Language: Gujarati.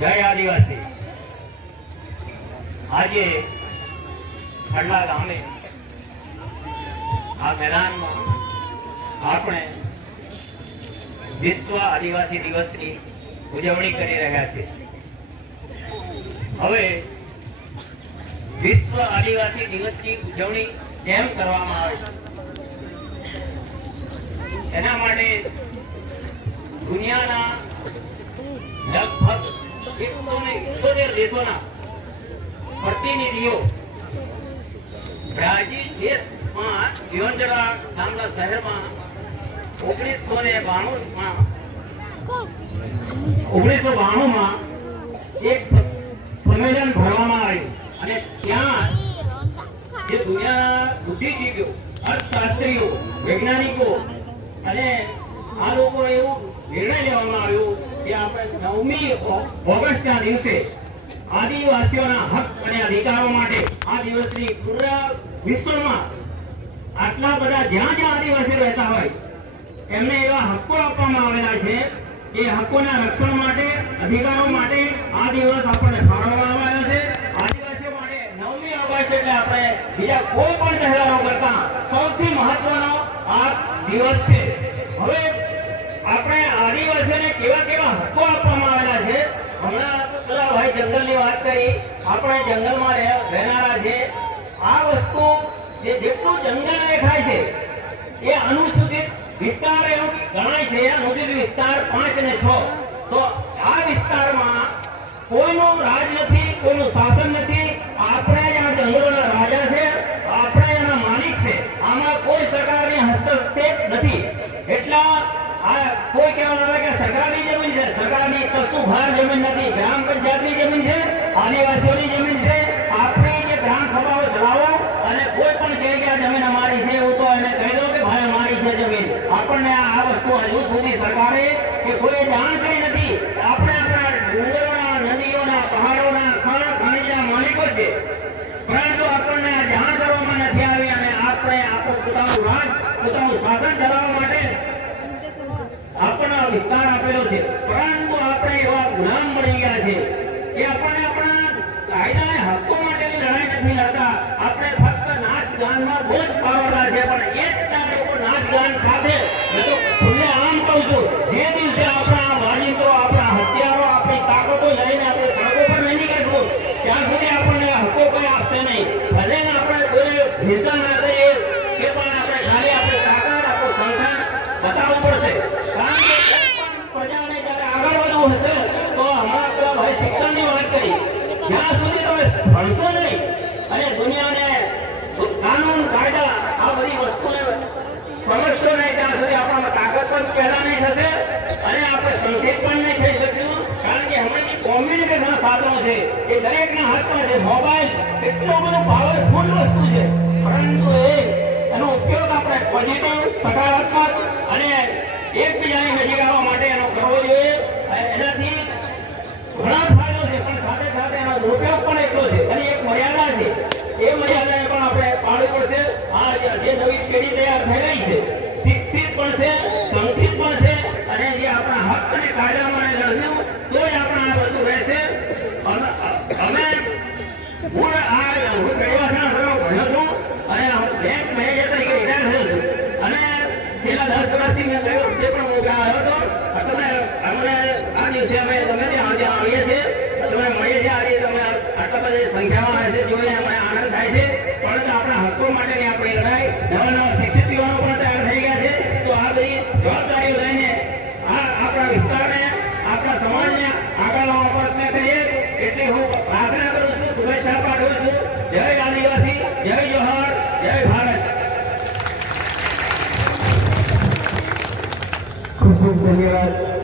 જય આદિવાસી. આજે ખડલા ગામે આ મેદાનમાં આપણે વિશ્વ આદિવાસી દિવસની ઉજવણી કરી રહ્યા છીએ. હવે વિશ્વ આદિવાસી દિવસની ઉજવણી કેમ કરવામાં આવે? છે એના માટે દુનિયાના લગભગ એકસો ને ઇઠ્યોતેર દેશોના પ્રતિનિધિઓ બ્રાઝિલ દેશમાં લિયોન્જરા નામના શહેરમાં ઓગણીસો ને બાણુંમાં ઓગણીસો બાણુંમાં એક સંમેલન ભરવામાં આવ્યું. અને ત્યાં જે દુનિયાના બુદ્ધિજીવીઓ, અર્થશાસ્ત્રીઓ, વૈજ્ઞાનિકો અને આ લોકો એવું નિર્ણય લેવામાં આવ્યો કે આપણે નવમી ઓગસ્ટના દિવસે આદિવાસીઓના હક અને અધિકારો માટે આ દિવસની પૂરા વિશ્વમાં આટલા બધા જ્યાં જ્યાં આદિવાસીઓ રહેતા હોય, એમને એવા હક્કો આપવામાં આવેલા છે એ હક્કોના રક્ષણ માટે, અધિકારો માટે આ દિવસ આપણને ફાળવવામાં આવ્યો છે. આદિવાસીઓ માટે નવમી ઓગસ્ટ એટલે આપણે બીજા કોઈ પણ તહેવારો કરતા સૌથી મહત્વનો આ દિવસ છે. હવે આપણે આદિવાસીઓને કેવા કેવા હક્કો આપવામાં આવેલા છે? હમણાં ભાઈ જંગલની વાત કરી, આપણે જંગલમાં રહે- રહેનારા છે. આ વસ્તુ જે જેટલું જંગલ દેખાય છે, એ અનુસૂચિત વિસ્તાર એવો ગણાય છે. અનુસૂચિત વિસ્તાર પાંચ અને છ. તો આ વિસ્તારમાં કોઈનું રાજ નથી, કોઈનું શાસન નથી. આપણે જ આ જંગલોના રાજા છે. આપણે એના માલિક છે. આમાં કોઈ સરકારની હસ્તક્ષેપ નથી. એટલા આ કોઈ કહેવા આવે કે સરકારની જમીન છે સરકારની કશું ભાર જમીન નથી પંચાયતની જમીન છે, આદિવાસીઓની જમીન છે આપણી જે ગ્રામ સભાઓ ચલાવો અને કોઈ પણ કહે કે આ જમીન અમારી છે એવું તો એને કહી દો કે ભાઈ અમારી છે જમીન. આપણને આ વસ્તુ હજુ સુધી સરકારે કે કોઈ જાણ કરી નથી. આપણે આપણા ડુંગરોના, નદીઓના, પહાડોના, ખાણ ખનીજના માલિકો છે. પરંતુ આપણને જાણ કરવામાં નથી આવી અને આપણે આપણું પોતાનું રાજ, પોતાનું શાસન ચલાવવા માટે આપણને વિસ્તાર આપેલો છે. કે આપણને આપણા કાયદા અને હક્કો માટેની લડાઈ નથી લડતા. આપણે ફક્ત નાચ ગાનમાં બહુ જ પારવડા છે, પણ એ જ લોકો નાચ ગાન સાથે તો ખુલ્લે આમ કહું છું, જે દિવસે આપણા માલિકો આપણા હથિયારો, આપણી તાકાતો લઈને આપણે સડકો પર નહીં નીકળશું, ત્યાં સુધી આપણને હક્કો કોઈ આપશે નહીં. ભલે આપણે કોઈ હિસ્સા ના થઈએ કે પણ આપણે ખાલી આપણી તાકાત આપણું સંગઠન બતાવવું પડશે કારણ કે કોઈ પણ પ્રજાને જ્યારે આગળ વધવું હશે તો હમણાં પેલા ભાઈ શિક્ષણની વાત કરી જ્યાં સુધી તમે ભણશો નહીં અને દુનિયાને કાનૂન કાયદા આ બધી વસ્તુને સમજશો નહીં ત્યાં સુધી આપણામાં પેદા નહીં થશે અને આપણે સંકેત પણ નહીં થઈ શકીશું કારણ કે હમણાં કોમ્યુનિકેશન સાધનો છે, એ દરેકના હાથમાં છે. મોબાઈલ એટલો બધો પાવરફુલ વસ્તુ છે. પરંતુ એ, એનો ઉપયોગ આપણે પોઝિટિવ સકારાત્મક અને એકબીજાની નજીક આવવા માટે એનો કરવો જોઈએ. એનાથી ઘણા ફાયદો છે, પણ સાથે સાથે એનો દુરુપયોગ પણ એટલો છે. અને એક મર્યાદા છે. એ મર્યાદાને પણ આપણે પાડવી પડશે. આ જે નવી પેઢી તૈયાર થઈ આ હું અમે તમે ત્યાં આવીએ છીએ તમે મળીએ છીએ તમે આટલા બધી છે જોઈને આનંદ થાય છે પરંતુ આપણા હક્કો માટેની આપણી લડાઈ નવા નવા શિક્ષિત યુવાનો પણ તૈયાર થઈ ગયા છે તો આ બધી જવાબદારીઓ seviyeler